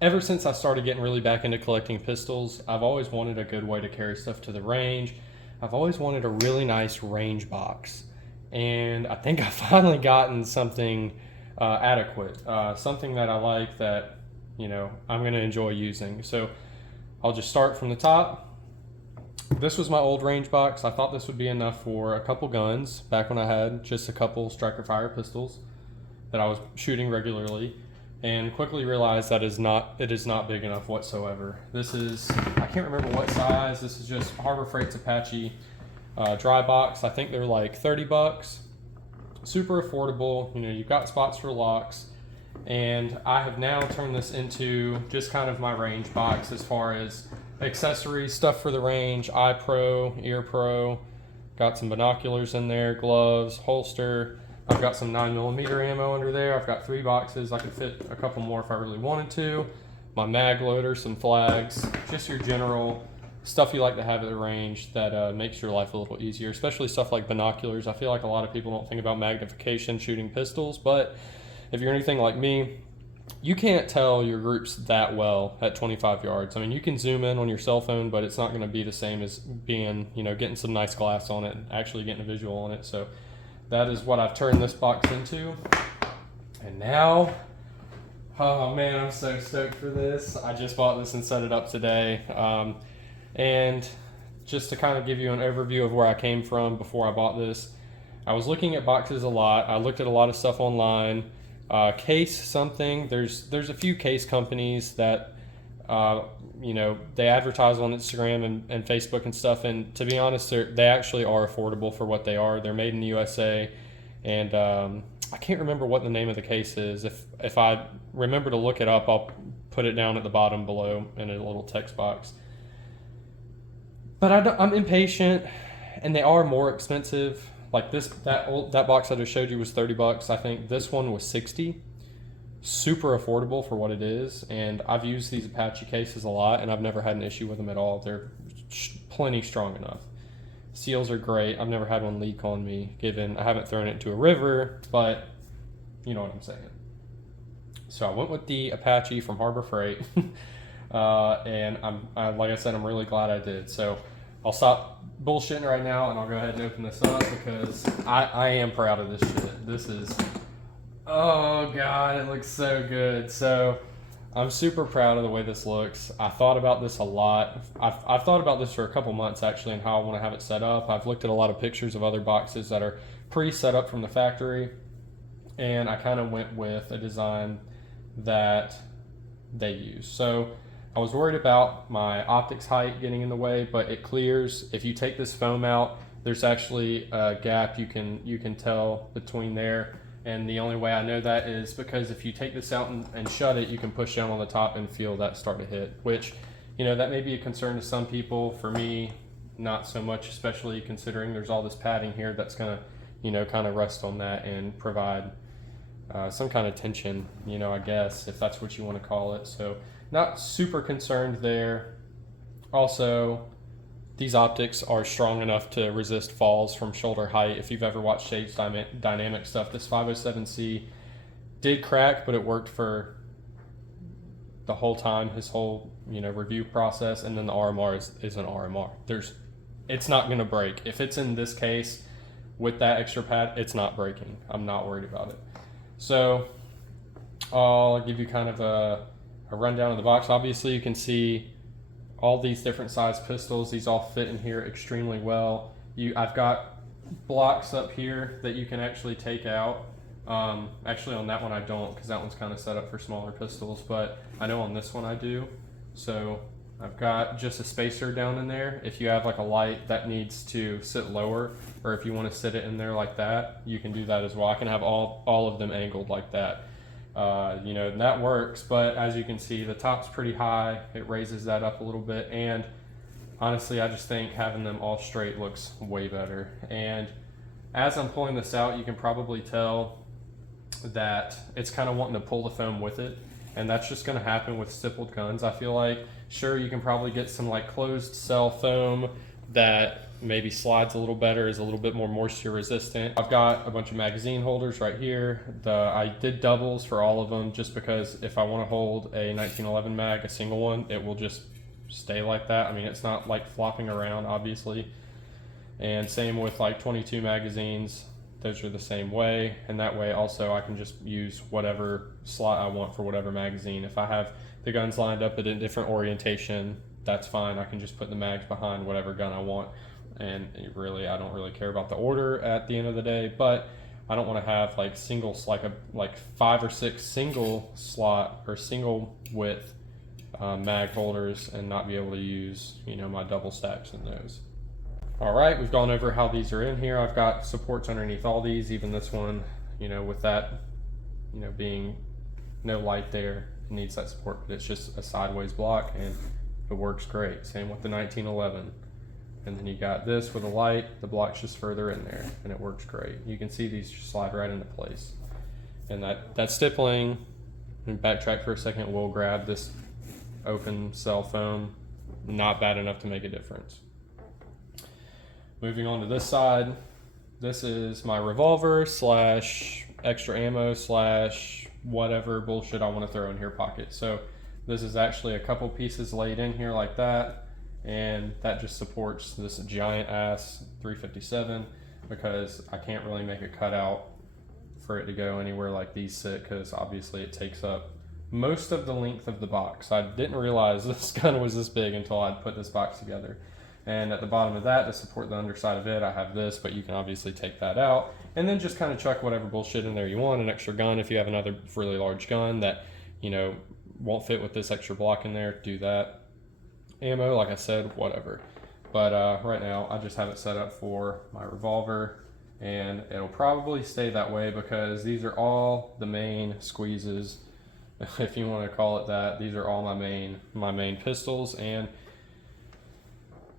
ever since I started getting really back into collecting pistols, I've always wanted a good way to carry stuff to the range. I've always wanted a really nice range box. And I think I've finally gotten something adequate, something that I like that, I'm going to enjoy using. So I'll just start from the top. This was my old range box. I thought this would be enough for a couple guns back when I had just a couple striker fire pistols that I was shooting regularly, and quickly realized that it is not big enough whatsoever. This is, I can't remember what size. This is just Harbor Freight's Apache dry box. I think they're like 30 bucks. Super affordable. You've got spots for locks. And I have now turned this into just kind of my range box as far as accessories, stuff for the range, eye pro, ear pro, got some binoculars in there, gloves, holster. I've got some 9mm ammo under there. I've got 3 boxes. I could fit a couple more if I really wanted to. My mag loader, some flags, just your general stuff you like to have at the range that makes your life a little easier, especially stuff like binoculars. I feel like a lot of people don't think about magnification shooting pistols, but if you're anything like me, you can't tell your groups that well at 25 yards. I mean, you can zoom in on your cell phone, but it's not going to be the same as being, getting some nice glass on it and actually getting a visual on it. So that is what I've turned this box into. And now, oh man, I'm so stoked for this. I just bought this and set it up today. And just to kind of give you an overview of where I came from before I bought this, I was looking at boxes a lot. I looked at a lot of stuff online. Case something. There's a few case companies that they advertise on Instagram and Facebook and stuff. And to be honest, they actually are affordable for what they are. They're made in the USA, and I can't remember what the name of the case is. If I remember to look it up, I'll put it down at the bottom below in a little text box. But I'm impatient, and they are more expensive. Like that box I just showed you was 30 bucks. I think this one was 60. Super affordable for what it is. And I've used these Apache cases a lot, and I've never had an issue with them at all. They're plenty strong enough. Seals are great. I've never had one leak on me, given I haven't thrown it into a river, but you know what I'm saying. So I went with the Apache from Harbor Freight. And like I said, I'm really glad I did. So I'll stop bullshitting right now, and I'll go ahead and open this up because I am proud of this shit. This is, oh god, it looks so good. So I'm super proud of the way this looks. I thought about this a lot. I've thought about this for a couple months actually, and how I want to have it set up. I've looked at a lot of pictures of other boxes that are pre-set up from the factory, and I kind of went with a design that they use. So I was worried about my optics height getting in the way, but it clears. If you take this foam out, there's actually a gap you can tell between there. And the only way I know that is because if you take this out and shut it, you can push down on the top and feel that start to hit, which, that may be a concern to some people. For me, not so much, especially considering there's all this padding here that's going to, kind of rest on that and provide some kind of tension, I guess, if that's what you want to call it. So not super concerned there. Also, these optics are strong enough to resist falls from shoulder height. If you've ever watched Shade's dynamic stuff, this 507C did crack, but it worked for the whole time, his whole review process. And then the RMR is an RMR. It's not going to break. If it's in this case with that extra pad, it's not breaking. I'm not worried about it. So I'll give you kind of a rundown of the box. Obviously, you can see all these different size pistols. These all fit in here extremely well. I've got blocks up here that you can actually take out. Actually, on that one I don't, because that one's kind of set up for smaller pistols, but I know on this one I do. So I've got just a spacer down in there. If you have like a light that needs to sit lower, or if you want to sit it in there like that, you can do that as well. I can have all of them angled like that. And that works, but as you can see, the top's pretty high. It raises that up a little bit, and honestly, I just think having them all straight looks way better. And as I'm pulling this out, you can probably tell that it's kind of wanting to pull the foam with it, and that's just going to happen with stippled guns. I feel like, sure, you can probably get some like closed cell foam that maybe slides a little better, is a little bit more moisture resistant. I've got a bunch of magazine holders right here. I did doubles for all of them just because if I want to hold a 1911 mag, a single one, it will just stay like that. I mean, it's not like flopping around, obviously. And same with like 22 magazines. Those are the same way, and that way also I can just use whatever slot I want for whatever magazine. If I have the guns lined up at a different orientation, that's fine. I can just put the mags behind whatever gun I want, and really I don't really care about the order at the end of the day. But I don't want to have like singles, like 5 or 6 single slot or single width mag holders and not be able to use, you know, my double stacks in those. All right, we've gone over how these are in here. I've got supports underneath all these, even this one, you know, with that, you know, being no light there, it needs that support, but it's just a sideways block and it works great. Same with the 1911. And then you got this with a light, the block's just further in there and it works great. You can see these just slide right into place. And that stippling, and backtrack for a second, will grab this open cell foam, not bad enough to make a difference. Moving on to this side, this is my revolver slash extra ammo slash whatever bullshit I want to throw in here pocket. So this is actually a couple pieces laid in here like that, and that just supports this giant ass 357 because I can't really make a cutout for it to go anywhere like these sit, because obviously it takes up most of the length of the box. I didn't realize this gun was this big until I'd put this box together. And at the bottom of that, to support the underside of it, I have this, but you can obviously take that out and then just kind of chuck whatever bullshit in there you want. An extra gun, if you have another really large gun that, you know, won't fit with this extra block in there, do that. Ammo, like I said, whatever. But right now, I just have it set up for my revolver, and it'll probably stay that way because these are all the main squeezes, if you want to call it that. These are all my main pistols, and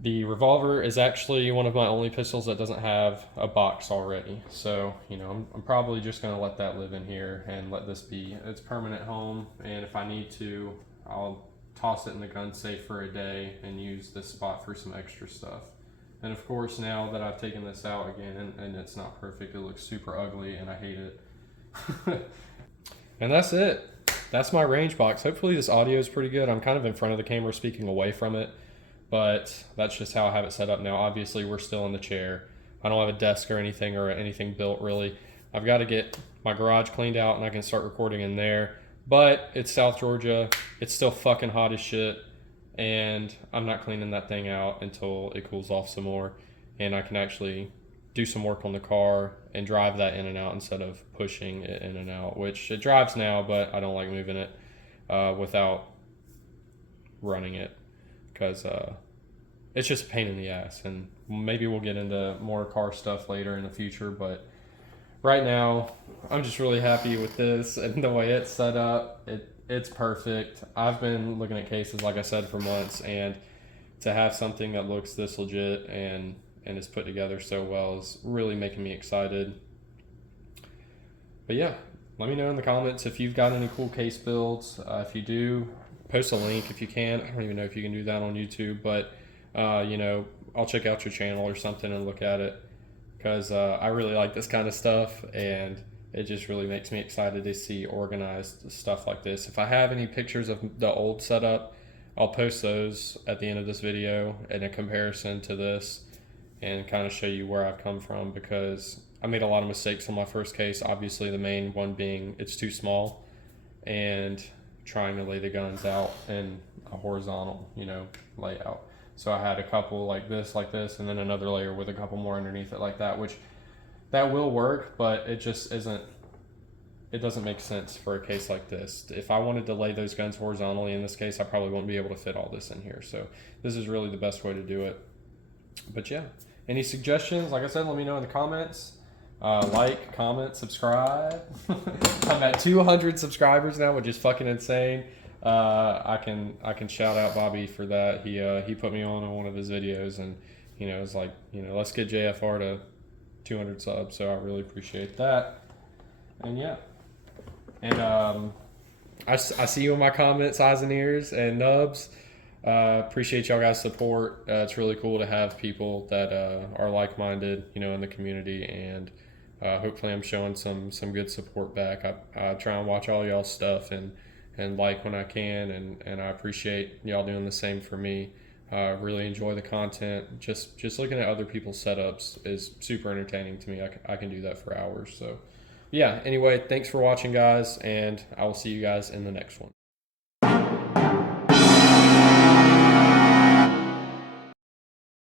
the revolver is actually one of my only pistols that doesn't have a box already. So, you know, I'm probably just going to let that live in here and let this be its permanent home. And if I need to, I'll toss it in the gun safe for a day and use this spot for some extra stuff. And of course, now that I've taken this out again and it's not perfect, it looks super ugly and I hate it. And that's it. That's my range box. Hopefully this audio is pretty good. I'm kind of in front of the camera speaking away from it, but that's just how I have it set up now. Obviously, we're still in the chair. I don't have a desk or anything built really. I've got to get my garage cleaned out and I can start recording in there. But it's South Georgia. It's still fucking hot as shit. And I'm not cleaning that thing out until it cools off some more. And I can actually do some work on the car and drive that in and out instead of pushing it in and out, which it drives now, but I don't like moving it without running it, because it's just a pain in the ass. And maybe we'll get into more car stuff later in the future, but right now I'm just really happy with this and the way it's set up. It's perfect. I've been looking at cases, like I said, for months, and to have something that looks this legit and is put together so well is really making me excited. But yeah, let me know in the comments if you've got any cool case builds. If you do, post a link if you can. I don't even know if you can do that on YouTube, but you know, I'll check out your channel or something and look at it, because I really like this kind of stuff, and it just really makes me excited to see organized stuff like this. If I have any pictures of the old setup, I'll post those at the end of this video in a comparison to this and kind of show you where I've come from, because I made a lot of mistakes on my first case. Obviously the main one being it's too small, and trying to lay the guns out in a horizontal, you know, layout. So I had a couple like this, and then another layer with a couple more underneath it like that, which that will work, but it just isn't, it doesn't make sense for a case like this. If I wanted to lay those guns horizontally in this case, I probably wouldn't be able to fit all this in here. So this is really the best way to do it. But yeah, any suggestions, like I said, let me know in the comments. Like, comment, subscribe. I'm at 200 subscribers now, which is fucking insane. I can shout out Bobby for that. He put me on one of his videos, and you know, it's like, you know, let's get JFR to 200 subs. So I really appreciate that. And yeah, and I see you in my comments, eyes and ears and nubs. Appreciate y'all guys' support. It's really cool to have people that are like-minded, in the community, and hopefully I'm showing some good support back. I try and watch all y'all's stuff and like when I can, and I appreciate y'all doing the same for me. Really enjoy the content. Just looking at other people's setups is super entertaining to me. I can do that for hours. So yeah. Anyway, thanks for watching, guys, and I will see you guys in the next one.